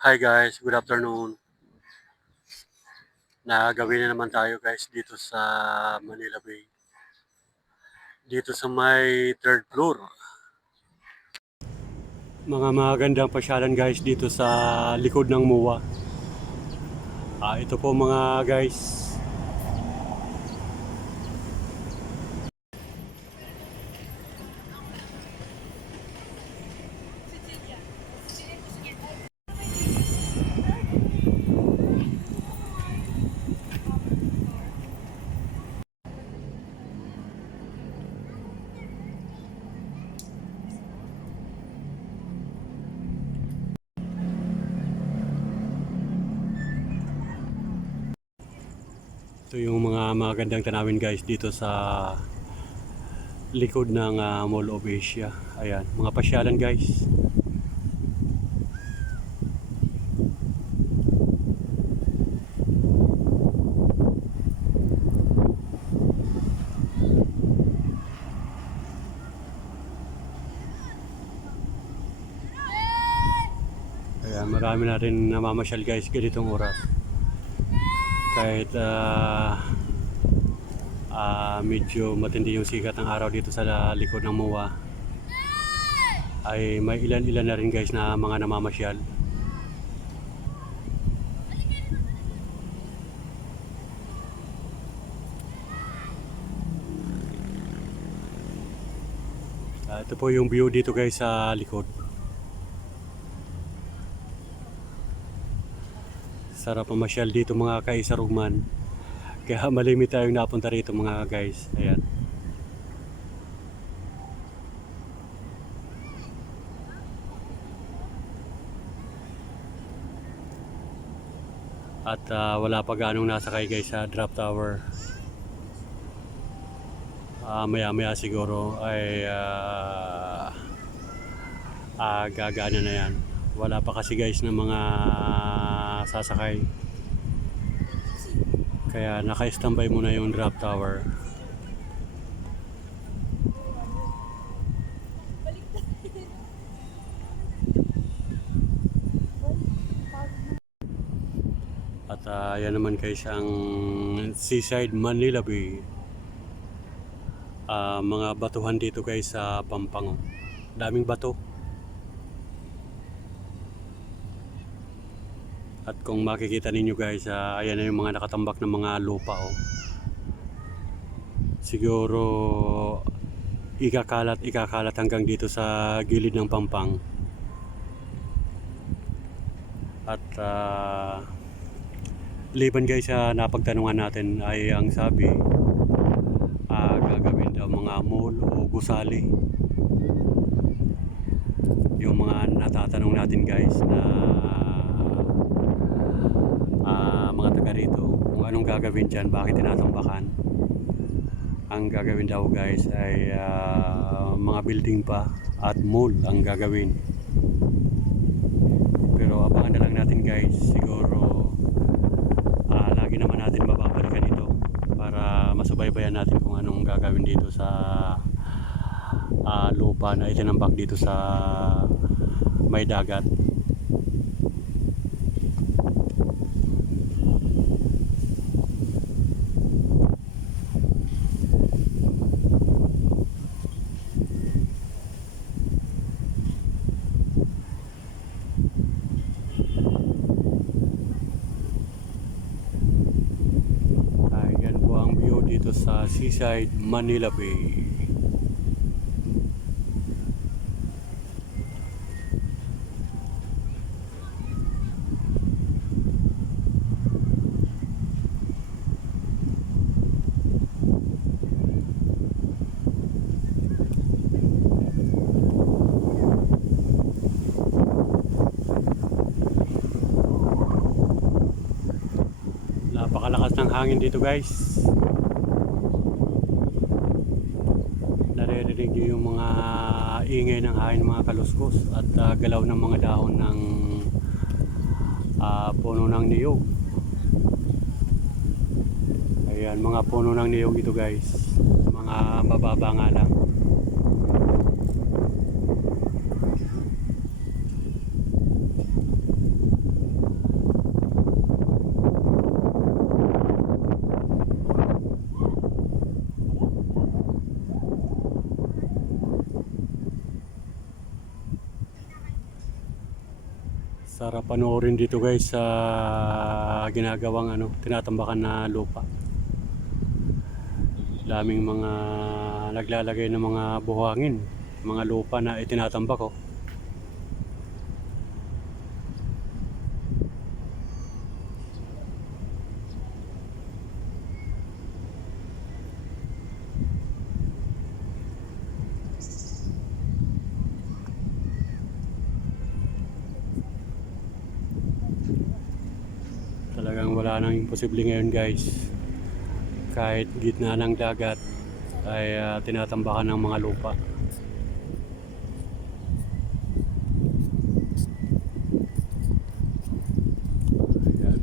Hi guys, good afternoon. Nagawin na naman tayo guys dito sa Manila Bay. Dito sa may third floor. Mga magandang pasyalan guys dito sa likod ng MUA. Ito po mga guys. Ito yung mga magandang tanawin guys dito sa likod ng Mall of Asia. Ayan, mga pasyalan guys. Ayan, marami na rin namamasyal guys ganitong oras. Kahit medyo matindi yung sikat ng araw dito sa likod ng MUA, ay may ilan-ilan na rin guys na mga namamasyal. Ito po yung view dito guys sa likod. Sarap mamasyal dito mga kaisarugman. Kaya malimit tayong napunta rito mga guys. Ayan. At wala pa ganong nasakay guys sa drop tower. Maya maya siguro ay gagana na yan. Wala pa kasi guys ng mga sasakay. Kaya naka-standby muna yung drop tower. At yan naman guys ang Seaside Manila Bay. Mga batuhan dito guys sa Pampanga. Daming bato. At kung makikita ninyo guys, ayan na yung mga nakatambak ng mga lupa. Siguro ikakalat hanggang dito sa gilid ng Pampang. At liban guys sa napagtanungan natin ay ang sabi gagawin daw mga mall o gusali. Yung mga natatanong natin guys na mga taga rito kung anong gagawin dyan, bakit tinatambakan. Ang gagawin daw guys ay mga building pa at mall ang gagawin. Pero abangan na lang natin guys, siguro lagi naman natin mababalikan ito para masubaybayan natin kung anong gagawin dito sa lupa na itinambak dito sa may dagat. Ayan po ang view dito sa Seaside Manila Bay. Napakalakas ng hangin dito guys. Naririnig nyo yung mga ingay ng hangin, mga kaluskos at galaw ng mga dahon ng puno ng niyog. Ayan, mga puno ng niyog ito guys. Mga bababa nga lang. Sarap panoorin dito guys sa ginagawang tinatambakan na lupa. Daming mga naglalagay ng mga buhangin, mga lupa na itinatambak oh. Talagang wala nang imposible ngayon guys. Kahit gitna ng dagat ay tinatambakan ng mga lupa. Ayan.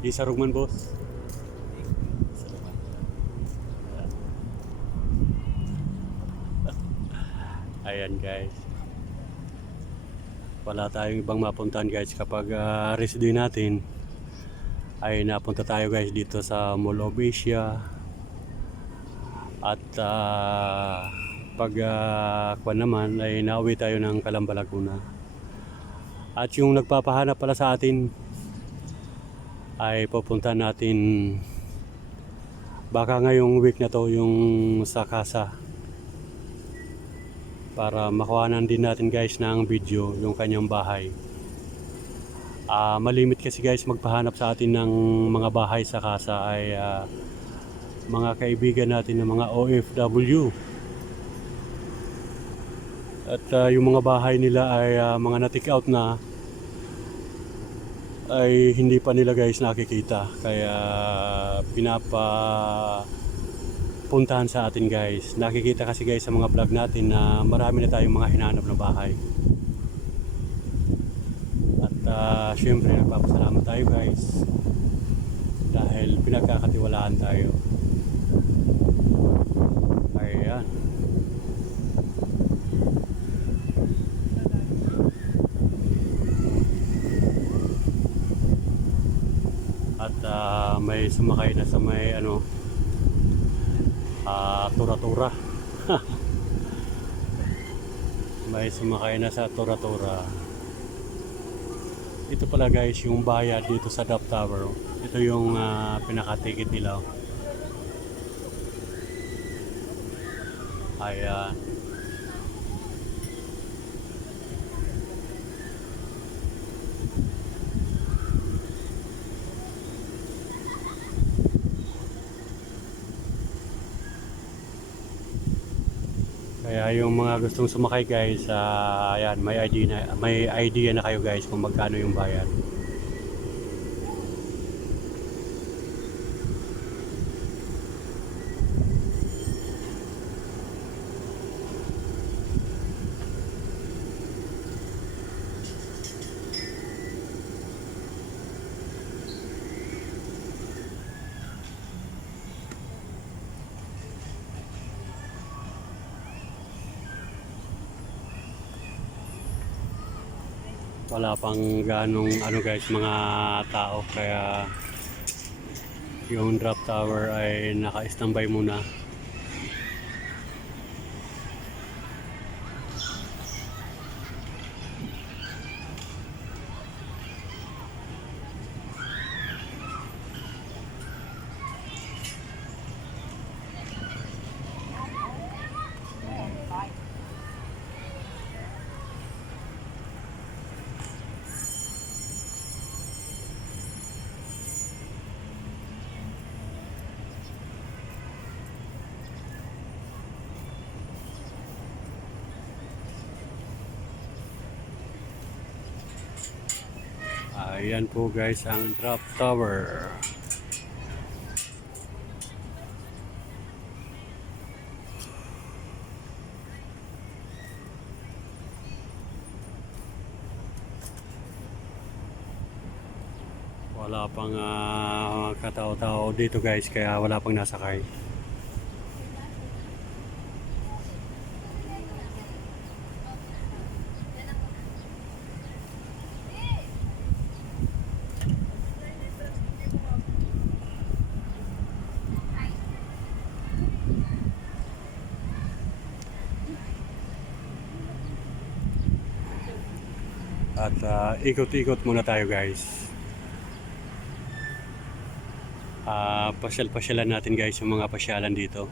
Di sarugman boss. Ayan guys. Wala tayong ibang mapuntahan guys kapag rest day natin ay napunta tayo guys dito sa Mall of Asia. At pag kwan naman ay nauwi tayo ng Calamba, Laguna. At yung nagpapahanap pala sa atin ay pupunta natin baka ngayong week na to yung sa casa, para makuhanan din natin guys ng video yung kanyang bahay. Malimit kasi guys magpahanap sa atin ng mga bahay sa casa ay mga kaibigan natin ng mga OFW. At yung mga bahay nila ay mga na-take out na, ay hindi pa nila guys nakikita. Kaya puntahan sa atin guys. Nakikita kasi guys sa mga vlog natin na marami na tayong mga hinahanap na bahay. At syempre nagpapasalamat tayo guys dahil pinagkakatiwalaan tayo. Ayan. At may sumakay na sa may tura-tura. May sumakay na sa tura-tura. Ito pala guys yung bayad dito sa Dap Tower. Ito yung pinaka-ticket nila. Ayan. Kaya yung mga gustong sumakay guys, ayan, may idea na kayo guys kung magkano yung bayad. Wala pang ganong guys mga tao, kaya yung drop tower ay naka-standby muna. Ayan po guys ang drop tower. Wala pang katao-tao dito guys, kaya wala pang nasakay. At ikot-ikot muna tayo guys. Pasyal-pasyalan natin guys yung mga pasyalan dito.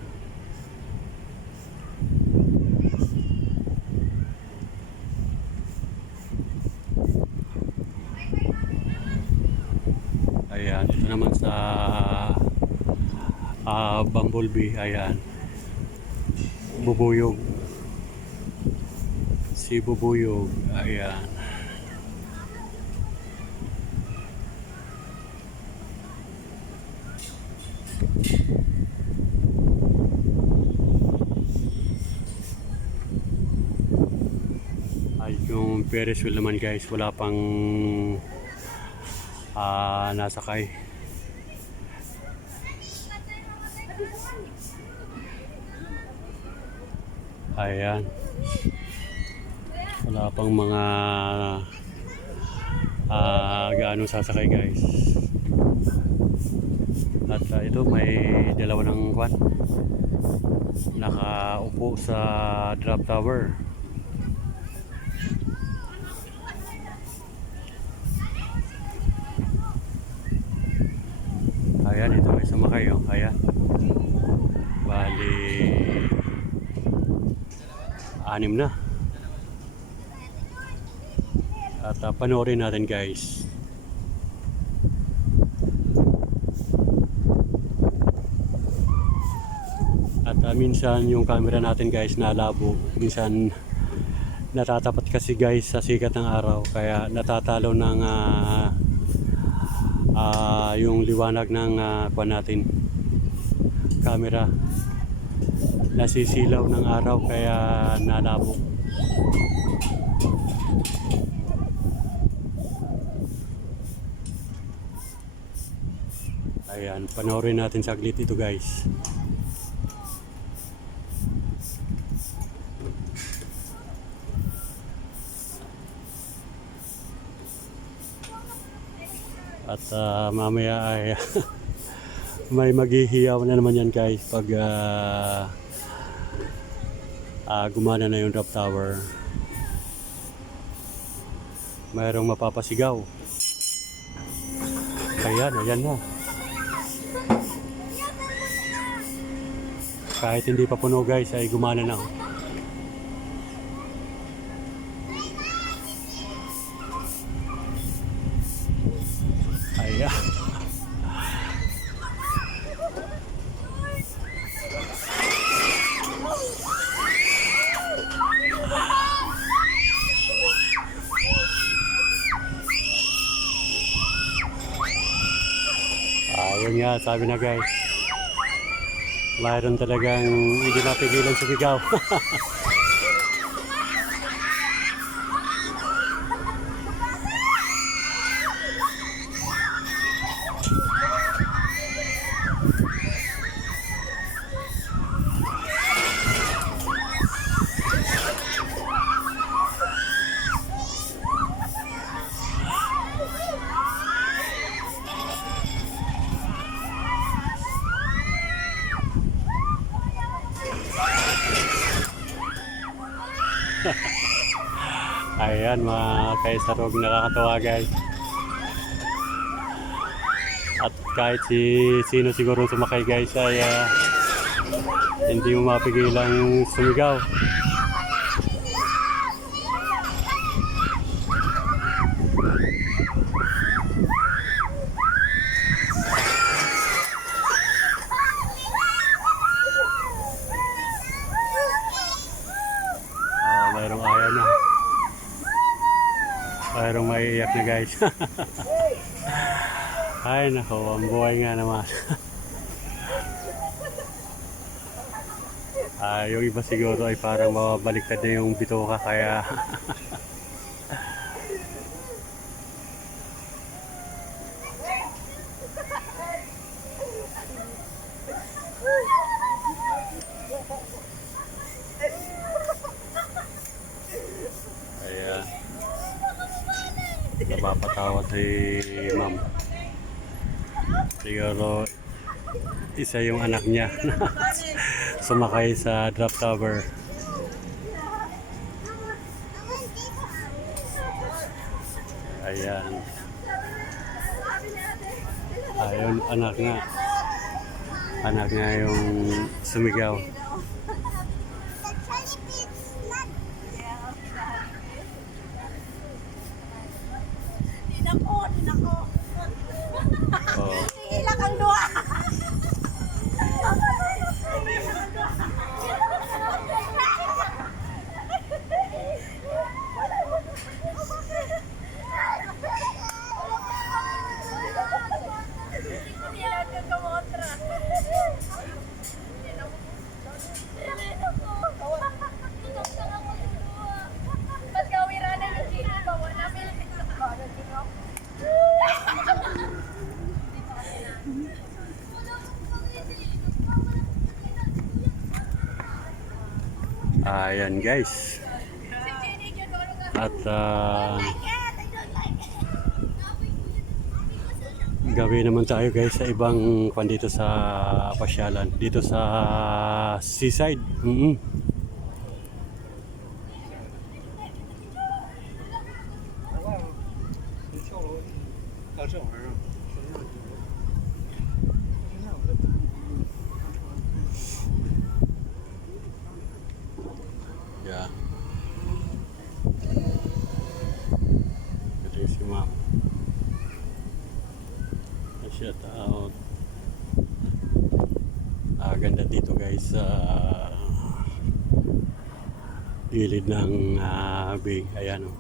Ayan, ito naman sa Bumblebee. Ayan, bubuyog, si bubuyog. Ayan, ay yung Ferris wheel naman guys, wala pang nasakay. Ayan, wala pang mga gaano sasakay guys. At ito may dalawa ng kwan nakaupo sa drop tower. Ayan, ito may sumakay oh. Ayan, bali 6 na. At panoorin natin guys. At minsan yung camera natin guys nalabo, minsan natatapat kasi guys sa sikat ng araw, kaya natatalo ng yung liwanag ng kwan natin, camera, nasisilaw ng araw kaya nalabo. Ayan, panoorin natin saglit ito guys. At mamaya ay may maghihiyaw na naman yan guys pag gumana na yung drop tower. Mayroong mapapasigaw. Ayan, ayan na. Kahit hindi pa puno guys ay gumana na. Ayan. Ayun nga, sabi na guys, mayroon talagang hindi napigilan sumigaw. Ayan mga kaisarog, nakakatawa guys. At kahit sino siguro sumakay guys ay hindi mo mapigilang sumigaw. Mayroong ayaw na. Mayroong maiiyak na guys. Ay nako, ang buhay nga naman. Yung iba siguro ay parang mabaliktad na yung bitoka kaya ayan, napapatawa si ma'am. Siguro isa yung anak niya sumakay sa drop tower. Ayan. Ayun, anak nga. Anak nga yung sumigaw. Dinako. Oh. Hilak ang dua. Ayan guys. At gabi naman tayo guys sa ibang kwan dito sa pasyalan. Dito sa seaside. Yeah. Ito yung si ma'am. Shout out. Ganda dito guys sa gilid ng big. Ayan o.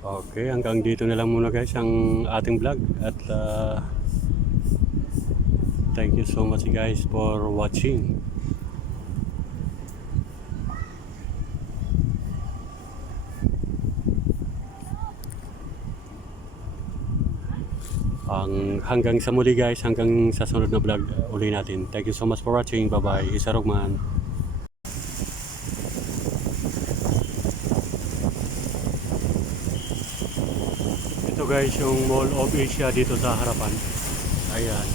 Okay, hanggang dito na lang muna guys ang ating vlog at thank you so much guys for watching. Hanggang sa muli guys, hanggang sa sunod na vlog uli natin. Thank you so much for watching. Bye bye. Isa Rogman. Ito guys yung Mall of Asia dito sa harapan. Ayan.